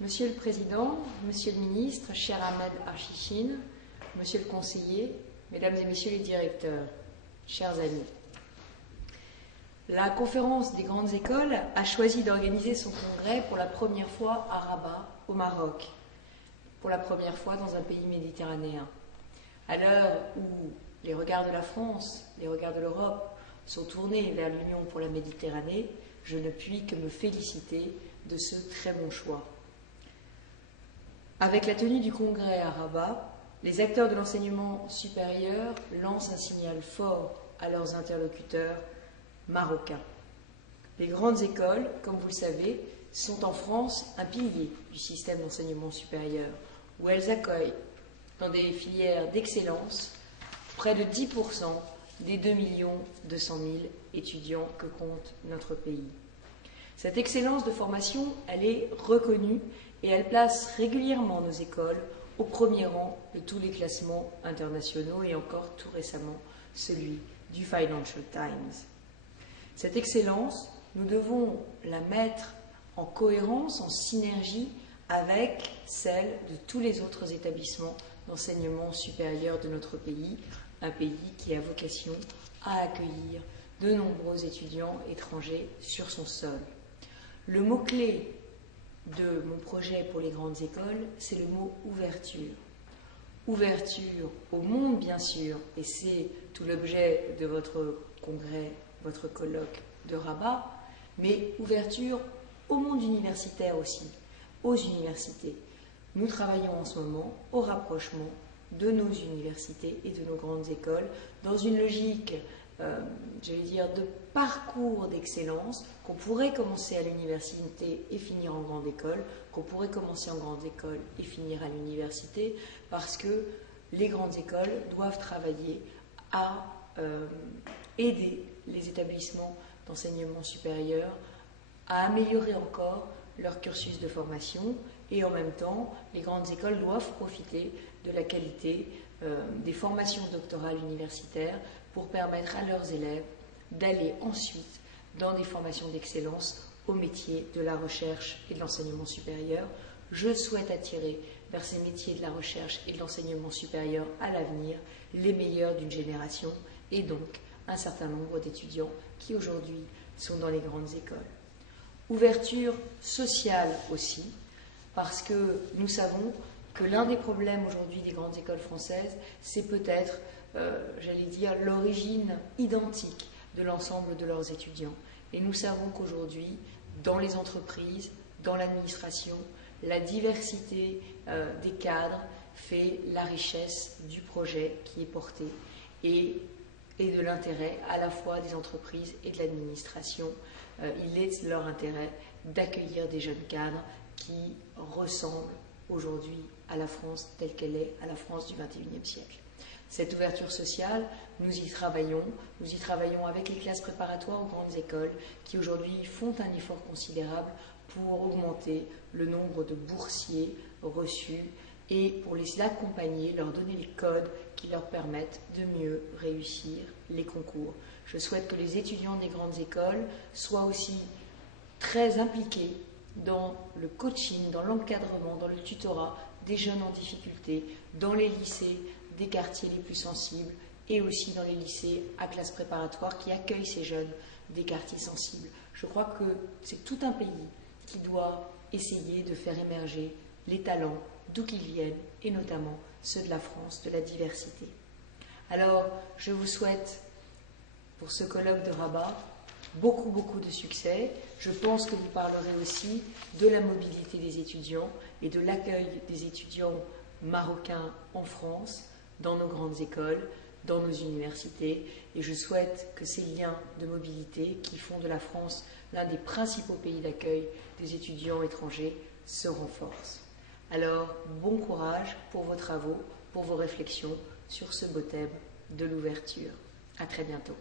Monsieur le Président, Monsieur le Ministre, cher Ahmed Archichine, Monsieur le Conseiller, Mesdames et Messieurs les directeurs, chers amis. La conférence des grandes écoles a choisi d'organiser son congrès pour la première fois à Rabat, au Maroc, pour la première fois dans un pays méditerranéen. À l'heure où les regards de la France, les regards de l'Europe sont tournés vers l'Union pour la Méditerranée, je ne puis que me féliciter de ce très bon choix. Avec la tenue du congrès à Rabat, les acteurs de l'enseignement supérieur lancent un signal fort à leurs interlocuteurs marocains. Les grandes écoles, comme vous le savez, sont en France un pilier du système d'enseignement supérieur, où elles accueillent dans des filières d'excellence près de 10% des 2 200 000 étudiants que compte notre pays. Cette excellence de formation, elle est reconnue et elle place régulièrement nos écoles au premier rang de tous les classements internationaux et encore tout récemment celui du Financial Times. Cette excellence, nous devons la mettre en cohérence, en synergie avec celle de tous les autres établissements d'enseignement supérieur de notre pays, un pays qui a vocation à accueillir de nombreux étudiants étrangers sur son sol. Le mot-clé de mon projet pour les grandes écoles, c'est le mot ouverture. Ouverture au monde, bien sûr, et c'est tout l'objet de votre congrès, votre colloque de Rabat, mais ouverture au monde universitaire aussi, aux universités. Nous travaillons en ce moment au rapprochement de nos universités et de nos grandes écoles dans une logique, j'allais dire, de parcours d'excellence qu'on pourrait commencer à l'université et finir en grande école, qu'on pourrait commencer en grande école et finir à l'université, parce que les grandes écoles doivent travailler à aider les établissements d'enseignement supérieur à améliorer encore leur cursus de formation, et en même temps, les grandes écoles doivent profiter de la qualité des formations doctorales universitaires pour permettre à leurs élèves d'aller ensuite dans des formations d'excellence au métier de la recherche et de l'enseignement supérieur. Je souhaite attirer vers ces métiers de la recherche et de l'enseignement supérieur à l'avenir les meilleurs d'une génération et donc un certain nombre d'étudiants qui aujourd'hui sont dans les grandes écoles. Ouverture sociale aussi, parce que nous savons que l'un des problèmes aujourd'hui des grandes écoles françaises, c'est peut-être, j'allais dire, l'origine identique de l'ensemble de leurs étudiants. Et nous savons qu'aujourd'hui, dans les entreprises, dans l'administration, la diversité des cadres fait la richesse du projet qui est porté et de l'intérêt à la fois des entreprises et de l'administration. Il est leur intérêt d'accueillir des jeunes cadres qui ressemblent aujourd'hui à la France telle qu'elle est, à la France du XXIe siècle. Cette ouverture sociale, nous y travaillons avec les classes préparatoires aux grandes écoles qui aujourd'hui font un effort considérable pour augmenter le nombre de boursiers reçus et pour les accompagner, leur donner les codes qui leur permettent de mieux réussir les concours. Je souhaite que les étudiants des grandes écoles soient aussi très impliqués dans le coaching, dans l'encadrement, dans le tutorat des jeunes en difficulté, dans les lycées des quartiers les plus sensibles et aussi dans les lycées à classe préparatoire qui accueillent ces jeunes des quartiers sensibles. Je crois que c'est tout un pays qui doit essayer de faire émerger les talents d'où qu'ils viennent et notamment ceux de la France, de la diversité. Alors, je vous souhaite pour ce colloque de Rabat beaucoup de succès. Je pense que vous parlerez aussi de la mobilité des étudiants et de l'accueil des étudiants marocains en France, dans nos grandes écoles, dans nos universités. Et je souhaite que ces liens de mobilité qui font de la France l'un des principaux pays d'accueil des étudiants étrangers se renforcent. Alors, bon courage pour vos travaux, pour vos réflexions sur ce beau thème de l'ouverture. À très bientôt.